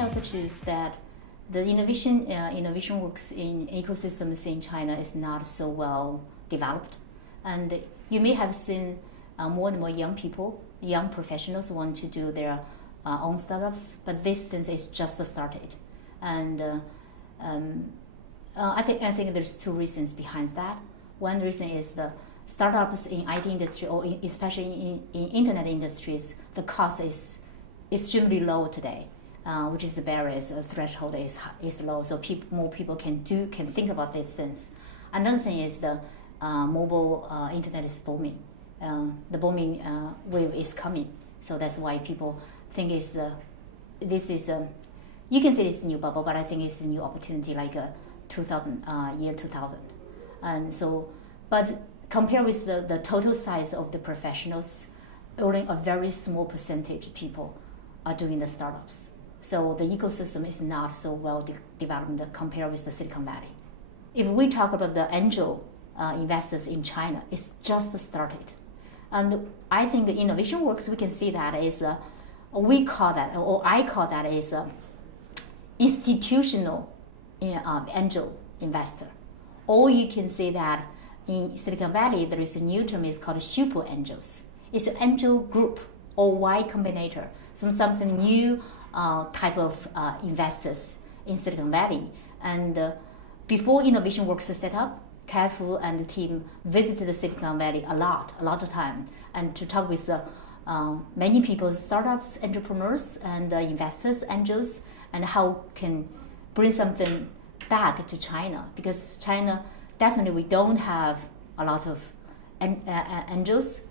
tell the truth that the innovation works in ecosystems in China is not so well developed, and you may have seen more and more young professionals want to do their own startups, but this thing is just started, and I think there's two reasons behind that. One reason is the startups in IT industry or especially in internet industries, the cost is extremely low today, which is the barriers, the threshold is low, so more people can think about these things. Another thing is the mobile internet is booming. The booming wave is coming, so that's why people think this is you can say it's a new bubble, but I think it's a new opportunity, like year 2000. And so, but compared with the total size of the professionals, only a very small percentage of people are doing the startups. So the ecosystem is not so well developed compared with the Silicon Valley. If we talk about the angel investors in China, it's just started. And I think the innovation works, we can see that is, I call that is institutional angel investor. Or you can say that in Silicon Valley, there is a new term, it's called super angels. It's an angel group or Y Combinator, something new type of investors in Silicon Valley. And before Innovation Works set up, Kai-Fu and the team visited the Silicon Valley a lot of time, and to talk with many people, startups, entrepreneurs, and investors, angels, and how can bring something back to China, because China definitely we don't have a lot of angels.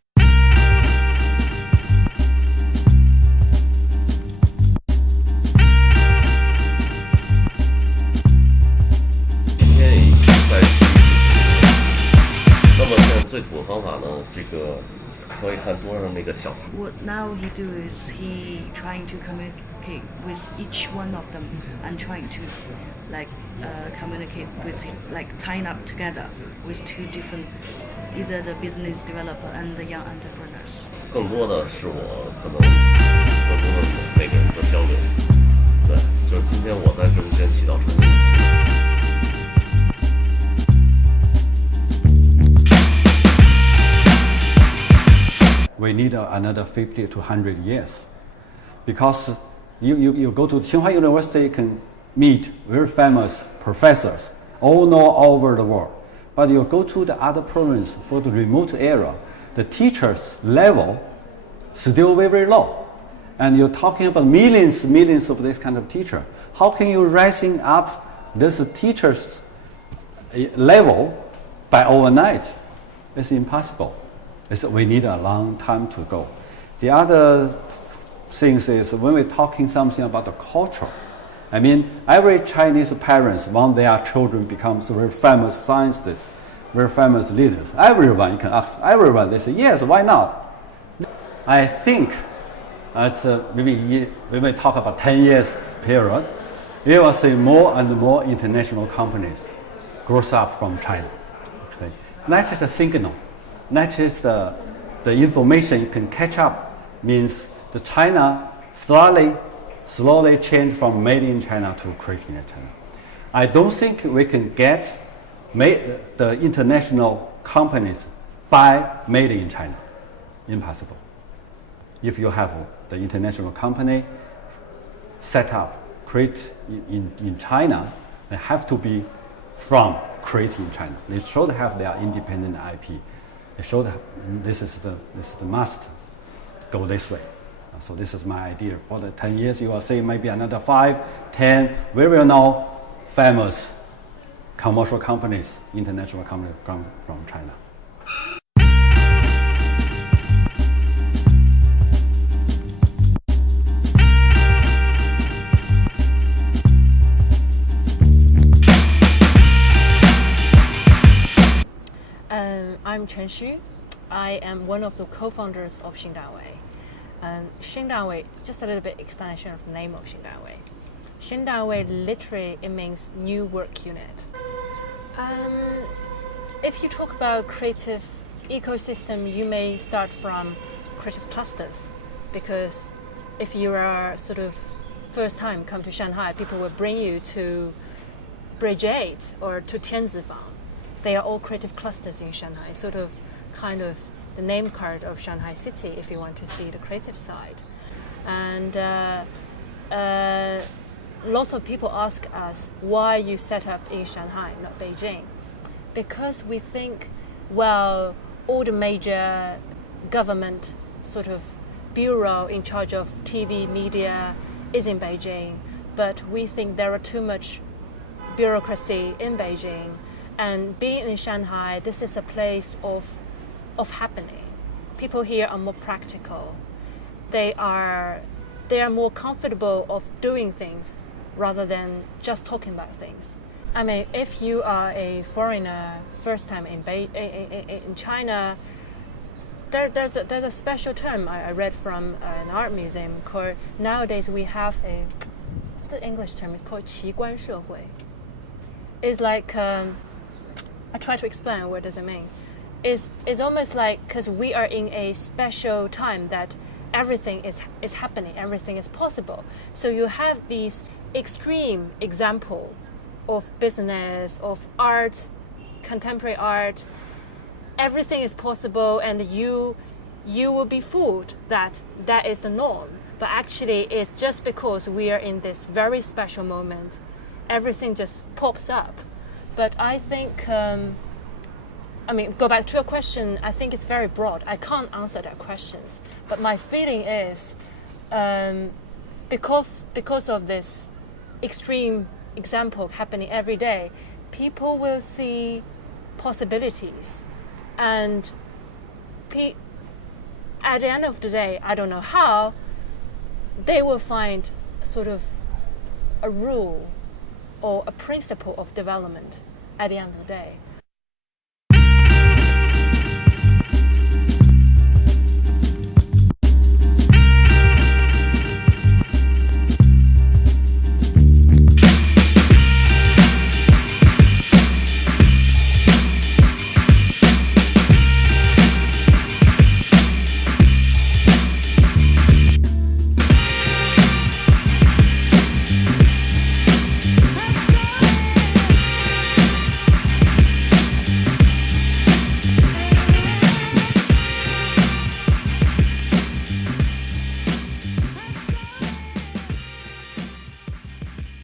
What now he do is he trying to communicate with each one of them and trying to communicate with, tying up together with two different, either the business developer and the young entrepreneurs. 更多的是我可能每个人的交流，对，就是今天我在中间起到传递。We need another 50 to 100 years, because you go to Tsinghua University, you can meet very famous professors all over the world. But you go to the other province for the remote area, the teachers' level still very low. And you're talking about millions of this kind of teacher. How can you rising up this teacher's level by overnight? It's impossible. We need a long time to go. The other things is when we're talking something about the culture. I mean, every Chinese parents want their children becomes very famous scientists, very famous leaders. Everyone, you can ask everyone, they say, yes, why not? I think at maybe when we talk about 10 years period, we will see more and more international companies grows up from China. Okay. That is a signal. That is the information you can catch up, means the China slowly change from made in China to created in China. I don't think we can get the international companies by made in China. Impossible. If you have the international company set up, create in China, they have to be from created in China. They should have their independent IP. They should have, this is the must go this way. So this is my idea. For the 10 years, you will see maybe another 5, 10, we will know famous commercial companies, international companies come from China. I'm Chen. I am one of the co-founders of Xingdawei. Xingdawei, just a little bit explanation of the name of Xingdawei. Xingdawei literally it means new work unit. If you talk about creative ecosystem, you may start from creative clusters, because if you are sort of first time come to Shanghai, people will bring you to Bridge 8 or to Tianzifang. They are all creative clusters in Shanghai, sort of kind of the name card of Shanghai city if you want to see the creative side. And lots of people ask us why you set up in Shanghai, not Beijing. Because we think, well, all the major government sort of bureau in charge of TV, media is in Beijing, but we think there are too much bureaucracy in Beijing. And being in Shanghai, this is a place of happening. People here are more practical. They are more comfortable of doing things rather than just talking about things. I mean, if you are a foreigner first time in China, there's a special term I read from an art museum called, nowadays we have what's the English term? It's called 奇观社会. It's like, I try to explain what does it mean. It's almost like, because we are in a special time that everything is happening, everything is possible. So you have these extreme example of business, of art, contemporary art. Everything is possible, and you will be fooled that is the norm. But actually, it's just because we are in this very special moment, everything just pops up. But I think, go back to your question, I think it's very broad. I can't answer that questions. But my feeling is, because of this extreme example happening every day, people will see possibilities. And at the end of the day, I don't know how, they will find sort of a rule or a principle of development at the end of the day.